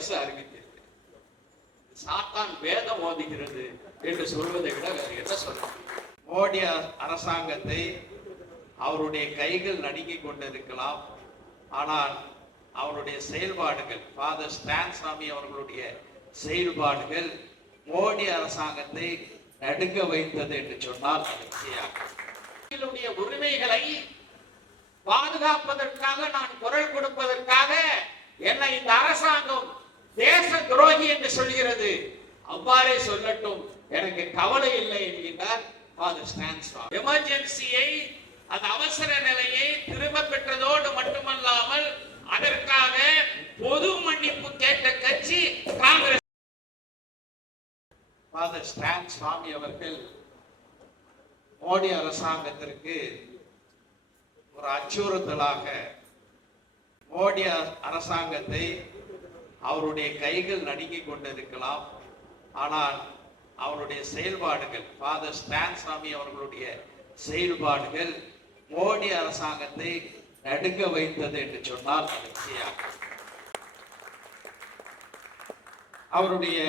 அரசு அறிவித்திருக்கிறது சாத்தான் வேதம் ஓதுகிறது என்று சொல்வதை விட வேறு என்ன சொல்ல? மோடி அரசாங்கத்தை அவருடைய கைகள் நடுங்கிக் கொண்டிருக்கலாம் ஆனால் அவருடைய செயல்பாடுகள் ஃபாதர் ஸ்டான் சாமி அவர்களுடைய செயல்பாடுகள் மோடி அரசாங்கத்தை நடுங்க வைத்தது என்று சொன்னால். மக்களுடைய உரிமைகளை பாதுகாப்பதற்காக நான் குரல் கொடுப்பதற்காக என்னை இந்த அரசாங்கம் தேச துரோகி என்று சொல்கிறது. அவ்வாறே சொல்லட்டும். எனக்கு கவலை இல்லை என்கிறார் ஃபாதர் ஸ்டான்ஸ்டார் எமர்ஜென்சியை அந்த அவசர நிலையை திரும்ப பெற்றதோடு மட்டுமல்லாமல் அதற்காக பொது மன்னிப்பு கேட்ட கட்சி காங்கிரஸ். ஃபாதர் ஸ்டான் சுவாமி அவர்கள் மோடி அரசாங்கத்திற்கு ஒரு அச்சுறுத்தலாக மோடி அரசாங்கத்தை அவருடைய கைகள் நடுங்கிக் கொண்டிருக்கலாம். ஆனால் அவருடைய செயல்பாடுகள் ஃபாதர் ஸ்டான் சாமி அவர்களுடைய செயல்பாடுகள் மோடி அரசாங்கத்தை நடுங்க வைத்தது என்று சொன்னால் அது அவருடைய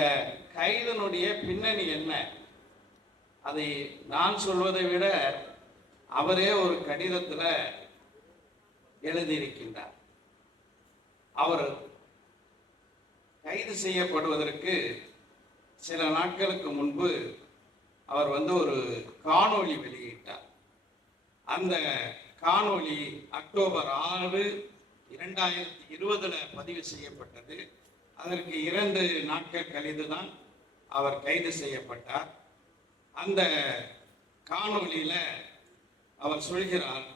கைதனுடைய பின்னணி என்ன? அதை நான் சொல்வதை விட அவரே ஒரு கடிதத்தில் எழுதியிருக்கின்றார். அவர் கைது செய்யப்படுவதற்கு சில நாட்களுக்கு முன்பு அவர் வந்து ஒரு காணொளி வெளியிட்டார். அந்த காணொளி அக்டோபர் ஆறு இரண்டாயிரத்தி இருபதில் பதிவு செய்யப்பட்டது. அதற்கு இரண்டு நாட்கள் கழிந்து தான் அவர் கைது செய்யப்பட்டார். அந்த காணொலியில் அவர் சொல்கிறார்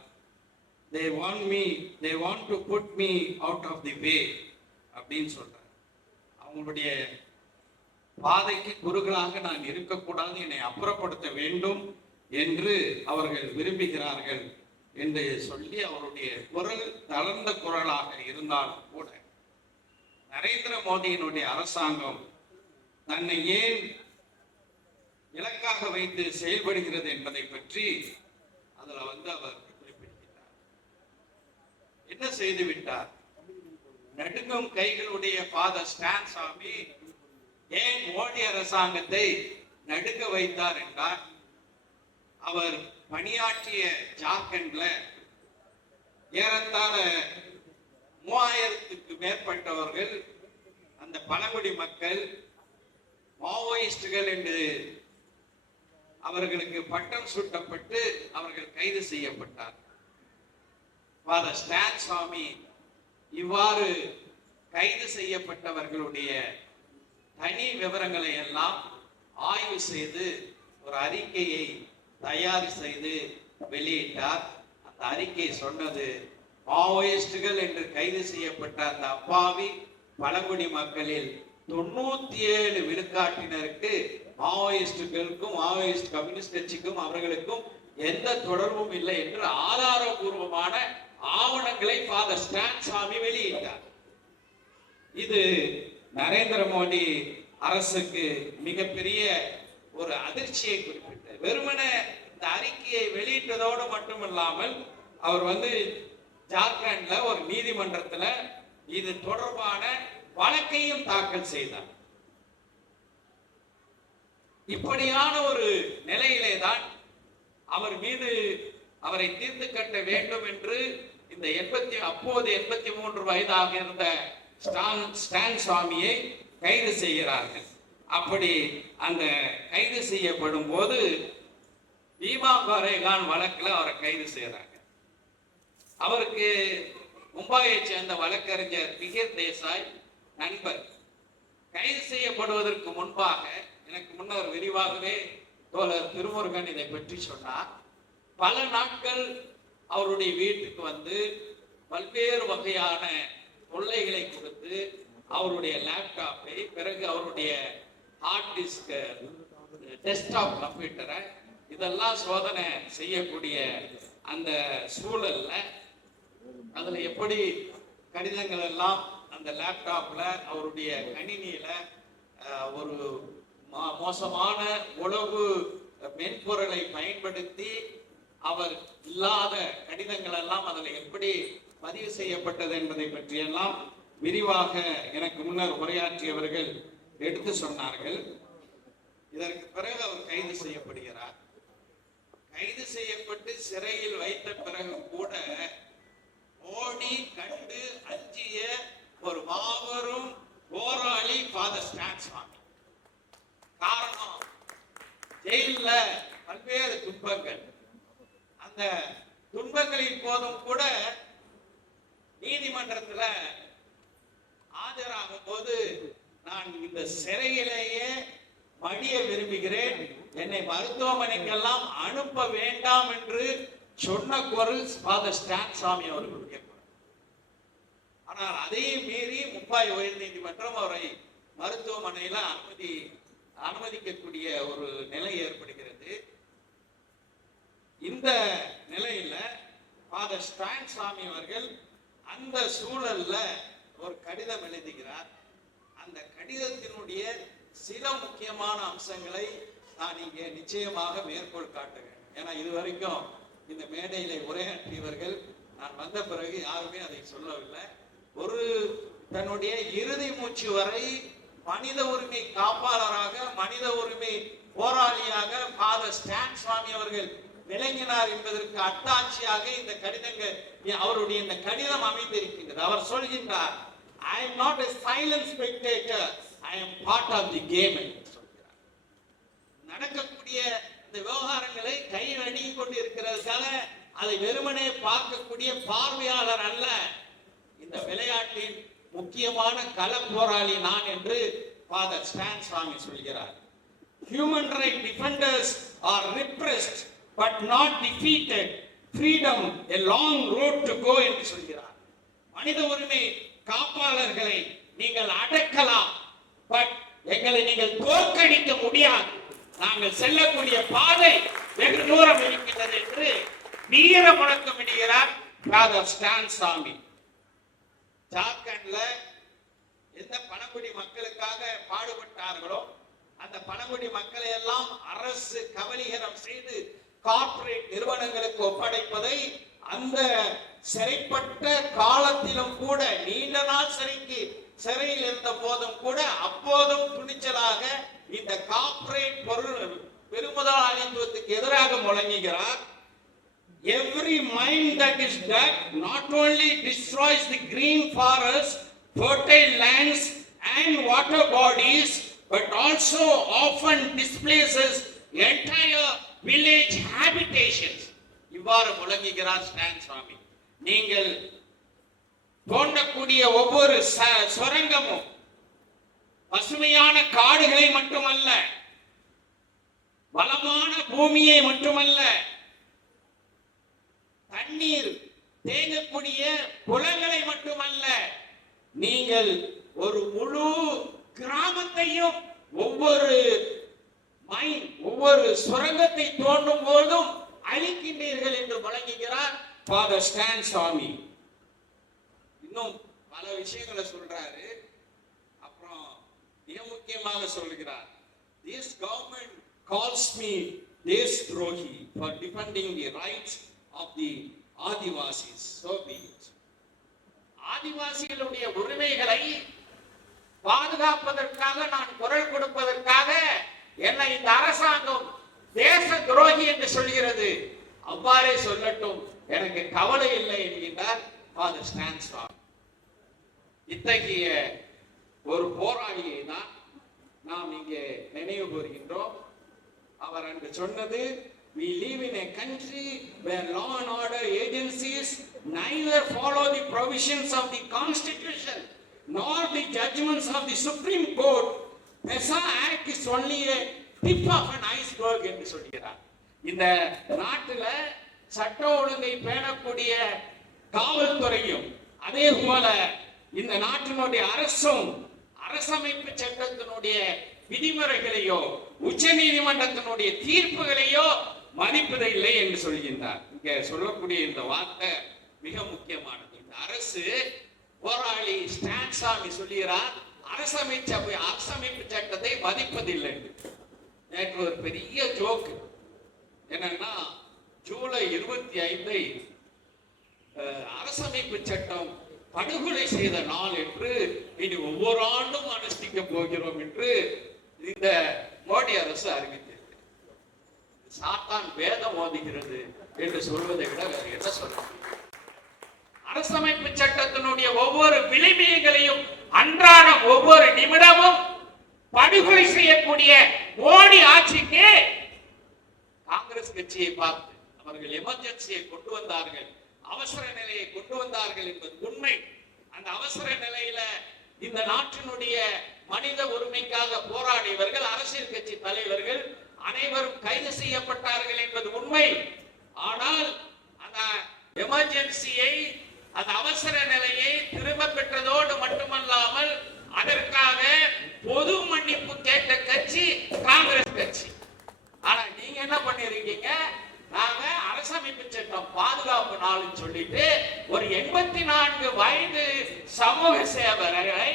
they want me they want to put me out of the way அப்படின்னு சொல்கிறார் உங்களுடைய பாதைக்கு குருகளாக நான் இருக்கக்கூடாது என்னை அப்புறப்படுத்த வேண்டும் என்று அவர்கள் விரும்புகிறார்கள் என்று சொல்லி அவருடைய குரல் தளர்ந்த குரலாக இருந்தாலும் கூட நரேந்திர மோடியினுடைய அரசாங்கம் தன்னை ஏன் இலக்காக வைத்து செயல்படுகிறது என்பதை பற்றி அதுல வந்து அவர் குறிப்பிடுகிறார். என்ன செய்து விட்டார்? நடுங்கும் கைகளுடைய ஃபாதர் ஸ்டான் சாமி ஏன் மோடி அரசாங்கத்தை நடுங்க வைத்தார் என்றார் அவர் பணியாற்றிய ஜார்க்கண்ட்ல ஏறத்தாழ மூவாயிரத்துக்கு மேற்பட்டவர்கள் அந்த பழங்குடி மக்கள் மாவோயிஸ்டுகள் என்று அவர்களுக்கு பட்டம் சூட்டப்பட்டு அவர்கள் கைது செய்யப்பட்டார். ஃபாதர் ஸ்டான் சுவாமி இவ்வாறு கைது செய்யப்பட்டவர்களுடைய தனி விவரங்களை எல்லாம் ஆய்வு செய்து ஒரு அறிக்கையை தயார் செய்து வெளியிட்டார். அந்த அறிக்கை சொன்னது மாவோயிஸ்டுகள் என்று கைது செய்யப்பட்ட அந்த அப்பாவி பழங்குடி மக்களில் தொண்ணூத்தி ஏழு விழுக்காட்டினருக்கு மாவோயிஸ்டுகளுக்கும் மாவோயிஸ்ட் கம்யூனிஸ்ட் கட்சிக்கும் அவர்களுக்கும் எந்த தொடர்பும் இல்லை என்று ஆதாரபூர்வமான ஆவணங்களை ஃபாதர் ஸ்டான் சாமி வெளியிட்டார். இது நரேந்திர மோடி அரசுக்கு மிகப்பெரிய ஒரு அதிர்ச்சியை குறிப்பிட்டார் வெறுமனே இந்த அறிக்கையை வெளியிட்டதோடு மட்டுமில்லாமல் அவர் வந்து ஜார்க்கண்ட்ல ஒரு நீதிமன்றத்தில் இது தொடர்பான வழக்கையும் தாக்கல் செய்தார். இப்படியான ஒரு நிலையிலே தான் அவர் மீது அவரை தீர்த்து கட்ட வேண்டும் என்று இந்த எண்பத்தி அப்போது எண்பத்தி மூன்று வயதாக இருந்த ஸ்டான் ஸ்டான் சுவாமியை கைது செய்கிறார்கள். அப்படி அந்த கைது செய்யப்படும் போது பீமா கோரேகான் வழக்கில் அவரை கைது செய்கிறாங்க அவருக்கு மும்பாயை சேர்ந்த வழக்கறிஞர் மிகிர் தேசாய் நண்பர். கைது செய்யப்படுவதற்கு முன்பாக எனக்கு முன்னர் விரிவாகவே தோழர் திருமுருகன் இதை பற்றி சொன்னார். பல நாட்கள் அவருடைய வீட்டுக்கு வந்து பல்வேறு வகையான தொல்லைகளை கொடுத்து அவருடைய லேப்டாப்பை பிறகு அவருடைய ஹார்ட் டிஸ்க் டெஸ்க்டாப் கம்ப்யூட்டரை இதெல்லாம் சோதனை செய்யக்கூடிய அந்த சூழல்ல அதுல எப்படி கடிதங்கள் எல்லாம் அந்த லேப்டாப்ல அவருடைய கணினியில ஒரு மோசமான உளவு மென்பொருளை பயன்படுத்தி அவர் இல்லாத கடிதங்கள் எல்லாம் அதில் எப்படி பதிவு செய்யப்பட்டது என்பதை பற்றியெல்லாம் விரிவாக எனக்கு முன்னர் உரையாற்றியவர்கள் எடுத்து சொன்னார்கள். இதற்கு பிறகு அவர் கைது செய்யப்படுகிறார். கைது செய்யப்பட்டு சிறையில் வைத்த பிறகு கூட ஓடி கண்டு அஞ்சிய ஒரு மாபெரும் போராளி ஃபாதர் ஸ்டான் சுவாமி. காரணம் ஜெயிலில் பல்வேறு துன்பங்கள். அந்த துன்பங்களின் போதும் கூட நீதிமன்றத்துல ஆஜராகும் போது நான் இந்த சிறையிலேயே மடிய விரும்புகிறேன். என்னை மருத்துவமனைக்கெல்லாம் அனுப்ப வேண்டாம் என்று சொன்ன குரல் ஃபாதர் ஸ்டான் சாமி அவர்களுடைய குரல் ஆனால் அதையும் மீறி மும்பாய் உயர் நீதிமன்றம் அவரை மருத்துவமனையில அனுமதி அனுமதிக்கக்கூடிய ஒரு நிலை ஏற்படுகிறது. இந்த நிலையில ஃபாதர் ஸ்டான் சாமி அவர்கள் அந்த சூழல்ல ஒரு கடிதம் எழுதுகிறார். அந்த கடிதத்தினுடைய சில முக்கியமான அம்சங்களை நான் இங்கே நிச்சயமாக மேற்கோள் காட்ட ஏன்னா இது வரைக்கும் இந்த மேடையில உரையாற்றியவர்கள் நான் வந்த பிறகு யாருமே அதை சொல்லவில்லை. ஒரு தன்னுடைய இறுதி மூச்சு வரை மனித உரிமை காப்பாளராக மனித உரிமை போராளியாக ஃபாதர் ஸ்டான் சுவாமி அவர்கள் விளங்கினார் என்பதற்கு அட்டாட்சியாக இந்த கடிதங்கள் அவருடைய இந்த கடிதம் அமைந்திருக்கின்றது. அவர் சொல்கின்றார் I am not a silence spectator I am part of the game என்று சொல்கிறார். நடக்கக்கூடிய இந்த விவகாரங்களை கை நடுங்கி கொண்டு இருக்கிறதுக்காக அதை வெறுமனே பார்க்கக்கூடிய பார்வையாளர் அல்ல. இந்த விளையாட்டின் முக்கியமான கள போராளி நான் என்று ஃபாதர் ஸ்டான் சுவாமி சொல்கிறார். Human right defenders are repressed but not defeated freedom a long road to go என்று சொல்கிறார். மனித உரிமை காப்பாளர்களை நீங்கள் அடக்கலாம் பட் எங்களை நீங்கள் தோற்கடிக்க முடியாது. நாங்கள் செல்லக்கூடிய பாதை வெகு தூரம் இருக்கிறது என்று வீர முழக்கம் இடுகிறார் ஃபாதர் ஸ்டான் சாமி ஜார்க்கண்ட்ல எந்த பழங்குடி மக்களுக்காக பாடுபட்டார்களோ அந்த பழங்குடி மக்களை எல்லாம் அரசு கவலீகரம் செய்து கார்ப்பரேட் நிறுவனங்களுக்கு ஒப்படைப்பதை அந்த சிறைப்பட்ட காலத்திலும் கூட நீண்ட நாள் சிறைக்கு சிறையில் இருந்த போதும் கூட அப்போதும் துணிச்சலாக இந்த கார்ப்பரேட் பொருள் பெருமுதலாளித்துவத்துக்கு எதிராக முழங்குகிறார். Every mind that is dug not only destroys the green forest fertile lands, and water bodies, but also often displaces entire village habitations. இவ்வாறு முழங்குகிறார் ஸ்டான் சுவாமி நீங்கள் தோண்டக்கூடிய ஒவ்வொரு ச- சுரங்கமும் பசுமையான காடுகளை மட்டுமல்ல வளமான பூமியை மட்டுமல்ல தண்ணீர் தேங்கக்கூடிய குளங்களை மட்டுமல்ல நீங்கள் ஒரு முழு கிராமத்தையும் ஒவ்வொரு மை ஒவ்வொரு சுரங்கத்தை தோண்டும் போதும் அழிக்கின்றீர்கள் என்று வழங்குகிறார் ஃபாதர் ஸ்டான் சாமி இன்னும் பல விஷயங்களை சொல்றாரு. அப்புறம் மிக முக்கியமாக சொல்லுகிறார் this government calls me deshdrohi drohi defending the the rights of Adivasis Adivasi be ஆதிவாசிகளுடைய உரிமைகளை பாதுகாப்பதற்காக நான் குரல் கொடுப்பதற்காக என்னை இந்த அரசாங்கம் தேச துரோகி என்று சொல்கிறது அவ்வாறே சொல்லட்டும் எனக்கு கவலை இல்லை என்கின்றார் ஃபாதர் ஸ்டான்ஸ்டார் இத்தகைய ஒரு போராளியை தான் நாம் இங்கே நினைவு கூறுகின்றோம் அவர் அன்று சொன்னது we live in a country where law and order agencies neither follow the provisions of the constitution nor the judgments of the supreme court PESA act is only a tip of என்று சொல்கிறார். இந்த நாட்டில் சட்ட ஒழுங்கை பேணக்கூடிய காவல்துறையும் அதே போல இந்த நாட்டினுடைய அரசும் அரசமைப்பு சட்டத்தினுடைய விதிமுறைகளையோ உச்ச நீதிமன்றத்தினுடைய தீர்ப்புகளையோ மதிப்பதில்லை என்று சொல்கின்றார். இங்க சொல்லக்கூடிய இந்த வார்த்தை மிக முக்கியமானது. இந்த அரசு போராளி ஸ்டான் சாமி அரசமைச்சபை அரசமைச்ச அரசமைப்பு சட்டத்தை மதிப்பதில்லை. என்று. நேற்று ஒரு பெரிய ஜோக்கு என்னன்னா ஜூலை இருபத்தி ஐந்தை அஹ், அரசமைப்பு சட்டம் படுகொலை செய்த நாள் என்று இனி ஒவ்வொரு ஆண்டும் அனுஷ்டிக்க போகிறோம் என்று இந்த மோடி அரசு அறிவித்திருக்கு. சாத்தான் வேதம் ஓதுகிறது என்று சொல்வதை விட வேறு என்ன சொல்ல அரசமைப்பு சட்டத்தினுடைய ஒவ்வொரு விளிமியங்களையும் ஒவ்வொரு படுகொலை செய்யக்கூடிய மோடி ஆட்சிக்கு காங்கிரஸ் கட்சியை பார்த்து அவர்கள் எமர்ஜென்சியை கொண்டு வந்தார்கள் அவசர நிலையை கொண்டு வந்தார்கள் என்பது உண்மை. அந்த அவசர நிலையில இந்த நாட்டினுடைய மனித உரிமைக்காக போராடியவர்கள் அரசியல் கட்சி தலைவர்கள் அனைவரும் கைது செய்யப்பட்டார்கள் என்பது உண்மை. ஆனால் அந்த எமர்ஜென்சியை அந்த அவசர நிலையை திரும்ப பெற்றதோடு மட்டுமல்லாமல் அதற்காக பொது மன்னிப்பு கேட்ட கட்சி காங்கிரஸ் கட்சி. ஆனா நீங்க என்ன பண்ணிருக்கீங்க? நாங்க அரசமைப்பு சட்டம் பாதுகாப்பு நாள்னு சொல்லிட்டு ஒரு எண்பத்தி நான்கு வயது சமூக சேவகரை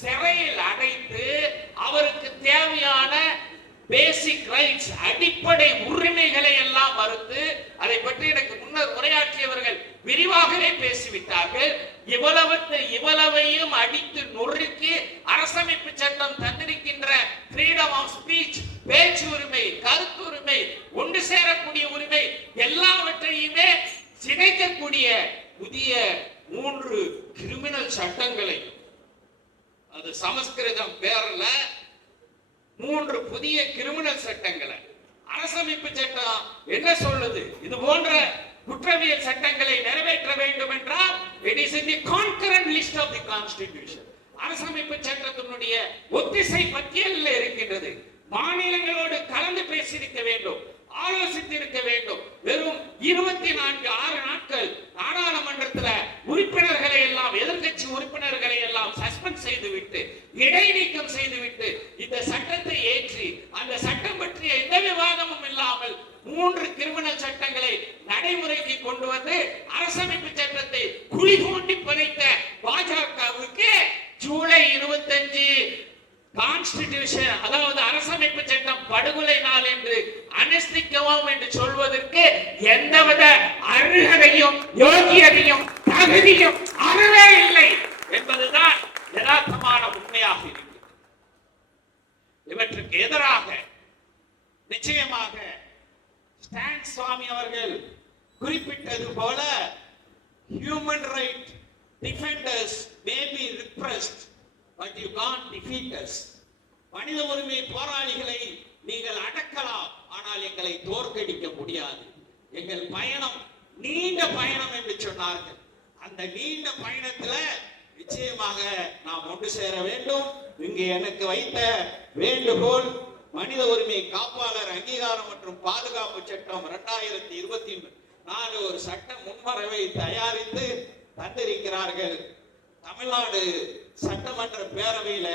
சிறையில் அடைத்து அவருக்கு தேவையான பேசிக் ரைட்ஸ் அடிப்படை உரிமைகளை எல்லாம் மறுத்து அதை பற்றி எனக்கு முன்னர் உரையாற்றியவர்கள் விரிவாகவே பேசிவிட்டார்கள். இவ்வளவு இவ்வளவையும் அடித்து நொறுக்கி அரசமைப்பு சட்டம் தந்திருக்கின்ற ஃப்ரீடம் ஆஃப் ஸ்பீச் பேச்சு உரிமை கருத்து உரிமை ஒன்று சேரக்கூடிய உரிமை எல்லாவற்றையுமே சிதைக்கக்கூடிய புதிய மூன்று கிரிமினல் சட்டங்களை அது சமஸ்கிருதம் பேர்ல மூன்று புதிய கிரிமினல் சட்டங்களை அரசமைப்பு சட்டம் என்ன சொல்லுது? இது போன்ற குற்றவியல் சட்டங்களை நிறைவேற்ற வேண்டும் என்றால் it is in the concurrent list of the constitution அரசமைப்பு சட்டத்தினுடைய ஒத்திசை பட்டியலில் இருக்கின்றது. மாநிலங்களோடு கலந்து பேசியிருக்க வேண்டும் ஆலோசித்து இருக்க வேண்டும். வெறும் இருபத்தி நான்கு ஆறு நாட்கள் நாடாளுமன்றத்தில் உறுப்பினர்களை எல்லாம் எதிர்க்கட்சி உறுப்பினர்களை எல்லாம் சஸ்பெண்ட் செய்துவிட்டு இடைநீக்கம் செய்துவிட்டு இந்த சட்டத்தை ஏற்றி அந்த சட்டம் பற்றிய எந்த விவாதமும் இல்லாமல் மூன்று கிரிமினல் சட்டங்களை நடைமுறைக்கு கொண்டு வந்து அரசமைப்பு சட்டத்தை குழி தோண்டி புதைத்த பாஜகவுக்கு ஜூலை இருபத்தஞ்சு கான்ஸ்டிடியூஷன் அதாவது அரசமைப்பு சட்டம் படுகொலை நாள் என்று அனுஷ்டிக்கவும் என்று சொல்வதற்கு எந்தவித அருகதையும் யோகியதையும் தகுதியும் அறவே இல்லை என்பதுதான் யதார்த்தமான உண்மையாக இருக்கிறது. இவற்றுக்கு எதிராக நிச்சயமாக ஸ்டான் சுவாமி அவர்கள் குறிப்பிட்டது போல human right defenders may be repressed but you can defeaters மனித உரிமை போராளிகளை நீங்கள் அடக்கலாம் ஆனால் எங்களை தோற்கடிக்க முடியாது. எங்கள் பயணம் நீண்ட பயணம் என்று சொன்னார்கள். அந்த நீண்ட பயணத்துல நிச்சயமாக நாம் ஒன்று சேர வேண்டும். இங்கு எனக்கு வைத்த வேண்டுகோள் மனித உரிமை காப்பாளர் அங்கீகாரம் மற்றும் பாதுகாப்பு சட்டம் இரண்டாயிரத்தி இருபத்தி நாலு ஒரு சட்ட முன்வரவை தயாரித்து தந்திருக்கிறார்கள். தமிழ்நாடு சட்டமன்ற பேரவையில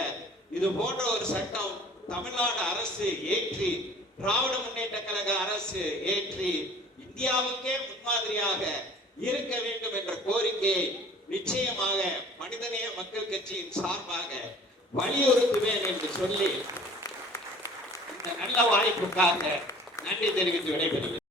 இது போன்ற ஒரு சட்டம் தமிழ்நாடு அரசு ஏற்றி திராவிட முன்னேற்ற கழக அரசு ஏற்றி இந்தியாவுக்கே முன்மாதிரியாக இருக்க வேண்டும் என்ற கோரிக்கையை நிச்சயமாக மனிதநேய மக்கள் கட்சியின் சார்பாக வலியுறுத்துவேன் என்று சொல்லி இந்த நல்ல வாய்ப்புக்காக நன்றி தெரிவித்து விடைபெறுகிறேன்.